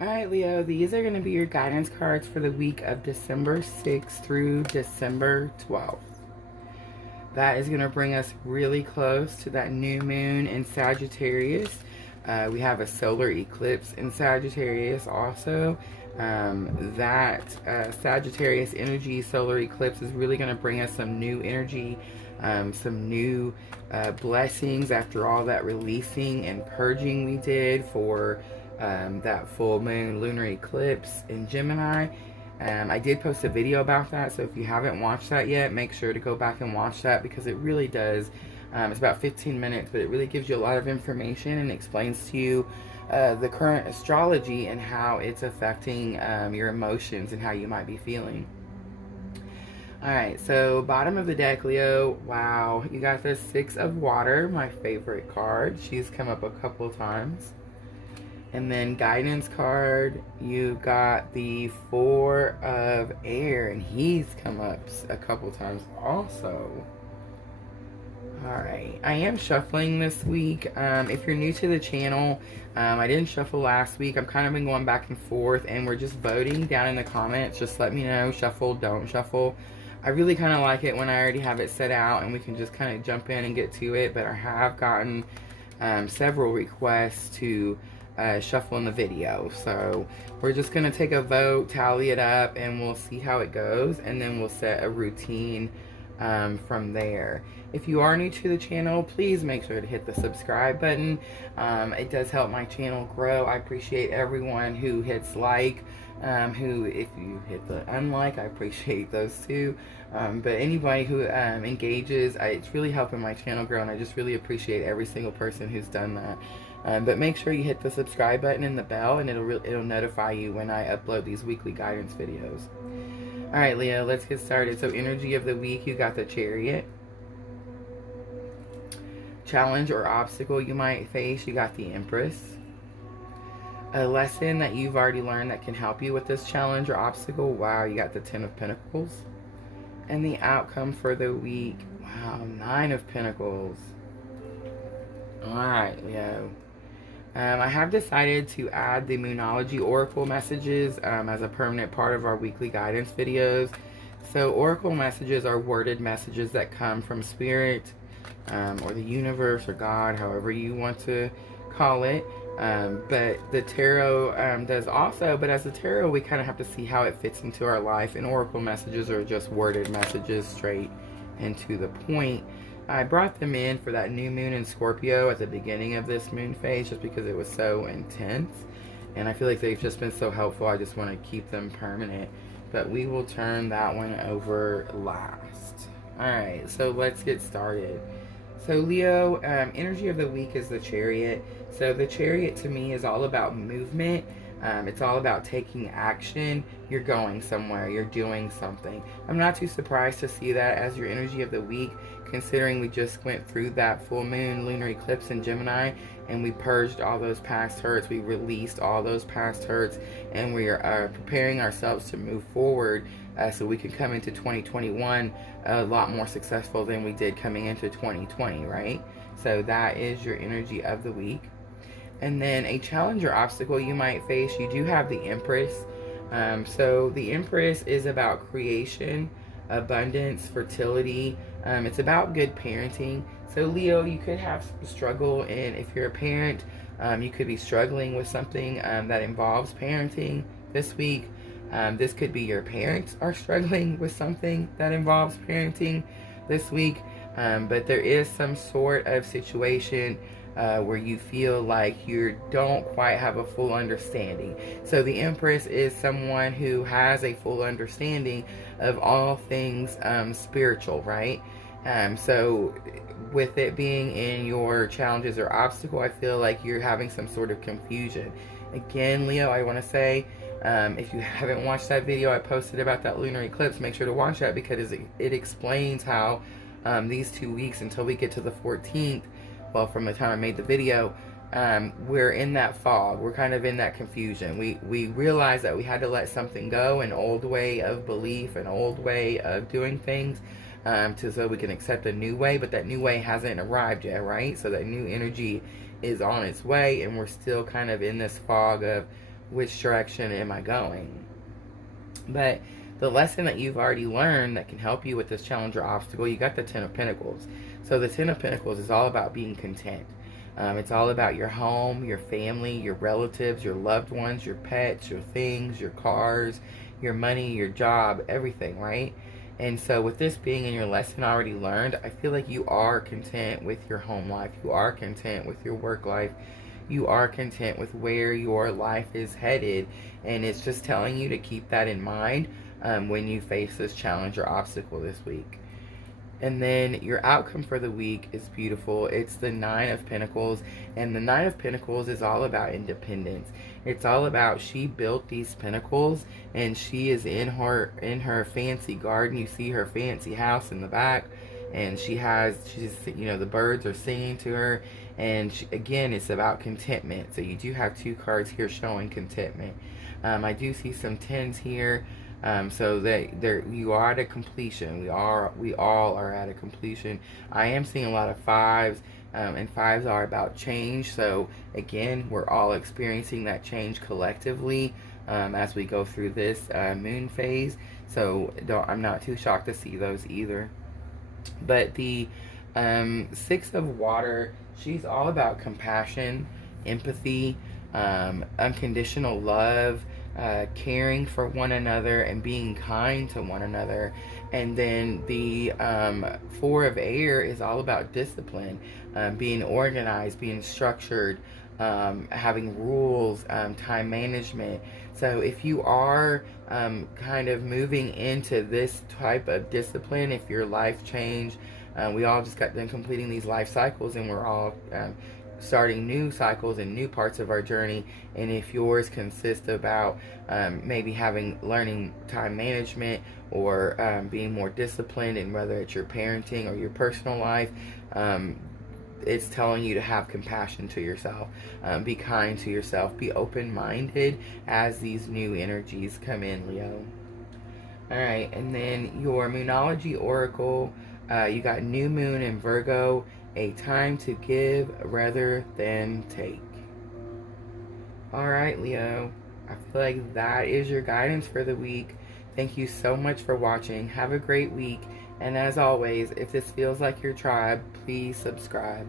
Alright, Leo, these are going to be your guidance cards for the week of December 6th through December 12th. That is going to bring us really close to that new moon in Sagittarius. We have a solar eclipse in Sagittarius also. That Sagittarius energy solar eclipse is really going to bring us some new energy, some new blessings after all that releasing and purging we did for that full moon lunar eclipse in Gemini. I did post a video about that, so if you haven't watched that yet, make sure to go back and watch that, because it really does. It's about 15 minutes, but it really gives you a lot of information and explains to you the current astrology and how it's affecting your emotions and how you might be feeling. Alright, so bottom of the deck, Leo. Wow, you got the Six of Water, my favorite card. She's come up a couple times. And then guidance card, you got the Four of Air, and he's come up a couple times also. Alright, I am shuffling this week. If you're new to the channel, I didn't shuffle last week. I've kind of been going back and forth, and we're just voting down in the comments. Just let me know, shuffle, don't shuffle. I really kind of like it when I already have it set out and we can just kind of jump in and get to it, but I have gotten several requests to shuffle in the video, so we're just gonna take a vote, tally it up, and we'll see how it goes, and then we'll set a routine from there. If you are new to the channel, please make sure to hit the subscribe button. It does help my channel grow. I appreciate everyone who hits like, who, if you hit the unlike, I appreciate those too. But anybody who engages, it's really helping my channel grow, and I just really appreciate every single person who's done that. But make sure you hit the subscribe button and the bell, and it'll notify you when I upload these weekly guidance videos. Alright, Leo, let's get started. So energy of the week, you got the Chariot. Challenge or obstacle you might face, you got the Empress. A lesson that you've already learned that can help you with this challenge or obstacle, wow, you got the Ten of Pentacles. And the outcome for the week, wow, Nine of Pentacles. Alright, Leo. I have decided to add the Moonology Oracle messages as a permanent part of our weekly guidance videos. So Oracle messages are worded messages that come from Spirit or the universe or God, however you want to call it. But the tarot does also, but as a tarot we kind of have to see how it fits into our life, and Oracle messages are just worded messages straight and to the point. I brought them in for that new moon in Scorpio at the beginning of this moon phase just because it was so intense, and I feel like they've just been so helpful. I just want to keep them permanent, but we will turn that one over last. Alright, so let's get started. So Leo, energy of the week is the Chariot. So the Chariot to me is all about movement. It's all about taking action. You're going somewhere. You're doing something. I'm not too surprised to see that as your energy of the week, considering we just went through that full moon lunar eclipse in Gemini, and we purged all those past hurts. We released all those past hurts, and we are preparing ourselves to move forward so we can come into 2021 a lot more successful than we did coming into 2020, right? So that is your energy of the week. And then a challenge or obstacle you might face, you do have the Empress. So the Empress is about creation, abundance, fertility. It's about good parenting. So Leo, you could have some struggle, and if you're a parent, you could be struggling with something that involves parenting this week. This could be your parents are struggling with something that involves parenting this week. But there is some sort of situation where you feel like you don't quite have a full understanding. So the Empress is someone who has a full understanding of all things spiritual, right? So with it being in your challenges or obstacle, I feel like you're having some sort of confusion. Again, Leo, I want to say, if you haven't watched that video I posted about that lunar eclipse, make sure to watch that, because it explains how these 2 weeks until we get to the 14th, well, from the time I made the video, we're in that fog. We're kind of in that confusion. We realized that we had to let something go, an old way of belief, an old way of doing things, so we can accept a new way, but that new way hasn't arrived yet, right? So that new energy is on its way, and we're still kind of in this fog of which direction am I going? But the lesson that you've already learned that can help you with this challenge or obstacle, you got the Ten of Pentacles. So the Ten of Pentacles is all about being content. It's all about your home, your family, your relatives, your loved ones, your pets, your things, your cars, your money, your job, everything, right? And so with this being in your lesson already learned, I feel like you are content with your home life. You are content with your work life. You are content with where your life is headed. And it's just telling you to keep that in mind when you face this challenge or obstacle this week. And then your outcome for the week is beautiful. It's the Nine of Pentacles. And the Nine of Pentacles is all about independence. It's all about she built these pentacles and she is in her fancy garden. You see her fancy house in the back. And she's, the birds are singing to her. And again, it's about contentment. So you do have two cards here showing contentment. I do see some tens here. So that you are at a completion. We all are at a completion. I am seeing a lot of fives, and fives are about change. So again, we're all experiencing that change collectively as we go through this moon phase. So I'm not too shocked to see those either. But the Six of Water, she's all about compassion, empathy, unconditional love, caring for one another and being kind to one another. And then the Four of Air is all about discipline, being organized, being structured, having rules, time management. So if you are kind of moving into this type of discipline, if your life changed, we all just got done completing these life cycles, and we're all starting new cycles and new parts of our journey. And if yours consists about maybe learning time management or being more disciplined, and whether it's your parenting or your personal life, it's telling you to have compassion to yourself, be kind to yourself, be open-minded as these new energies come in, Leo. Alright, and then your Moonology Oracle, you got New Moon in Virgo, a time to give rather than take. Alright, Leo, I feel like that is your guidance for the week. Thank you so much for watching. Have a great week. And as always, if this feels like your tribe, please subscribe.